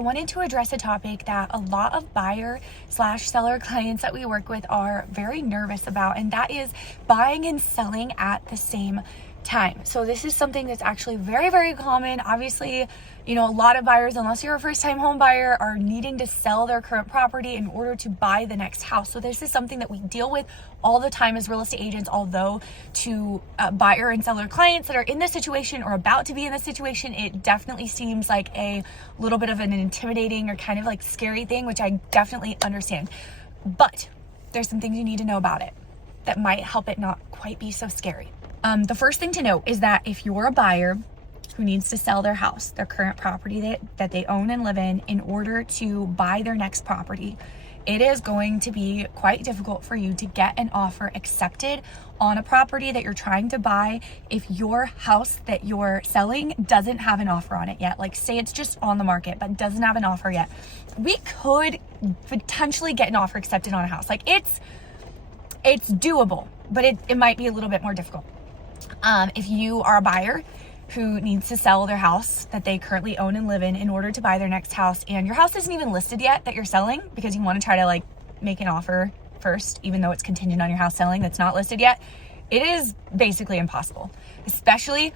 I wanted to address a topic that a lot of buyer/seller clients that we work with are very nervous about, and that is buying and selling at the same time. So this is something that's actually very, very common. Obviously, a lot of buyers, unless you're a first-time home buyer, are needing to sell their current property in order to buy the next house. So this is something that we deal with all the time as real estate agents, although to buyer and seller clients that are in this situation or about to be in this situation, it definitely seems like a little bit of an intimidating or kind of like scary thing, which I definitely understand. But there's some things you need to know about it that might help it not quite be so scary. The first thing to note is that if you're a buyer who needs to sell their house, their current property that they own and live in order to buy their next property, it is going to be quite difficult for you to get an offer accepted on a property that you're trying to buy if your house that you're selling doesn't have an offer on it yet. Like, say it's just on the market but doesn't have an offer yet. We could potentially get an offer accepted on a house. Like, it's doable, but it might be a little bit more difficult. If you are a buyer who needs to sell their house that they currently own and live in order to buy their next house, and your house isn't even listed yet that you're selling because you want to try to make an offer first, even though it's contingent on your house selling that's not listed yet, it is basically impossible, especially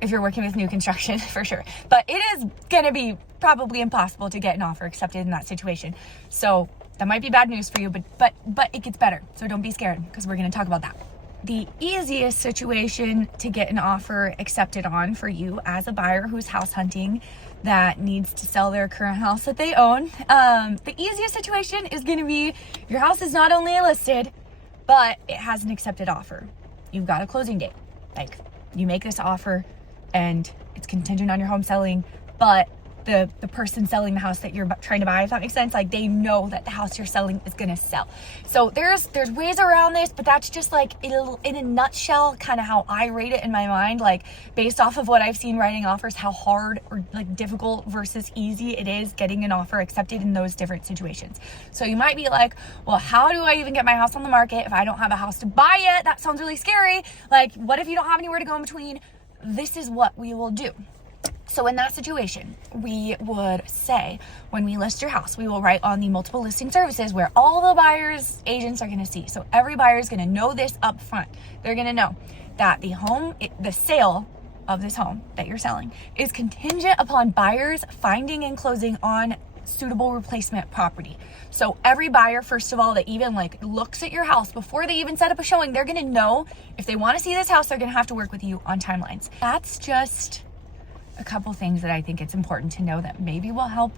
if you're working with new construction for sure. But it is going to be probably impossible to get an offer accepted in that situation. So that might be bad news for you, but it gets better. So don't be scared, because we're going to talk about that. The easiest situation to get an offer accepted on for you as a buyer who's house hunting that needs to sell their current house that they own, the easiest situation is going to be your house is not only listed, but it has an accepted offer. You've got a closing date. Like, you make this offer and it's contingent on your home selling, but the person selling the house that you're trying to buy, if that makes sense, like, they know that the house you're selling is going to sell. So there's ways around this, but that's just in a nutshell kind of how I rate it in my mind, based off of what I've seen writing offers, how hard or difficult versus easy it is getting an offer accepted in those different situations. So you might be like, well, how do I even get my house on the market if I don't have a house to buy yet? That sounds really scary. What if you don't have anywhere to go in between? This is what we will do. So in that situation, we would say, when we list your house, we will write on the multiple listing services where all the buyer's agents are going to see. So every buyer is going to know this up front. They're going to know that the sale of this home that you're selling is contingent upon buyers finding and closing on suitable replacement property. So every buyer, first of all, that even looks at your house before they even set up a showing, they're going to know if they want to see this house, they're going to have to work with you on timelines. That's just a couple things that I think it's important to know that maybe will help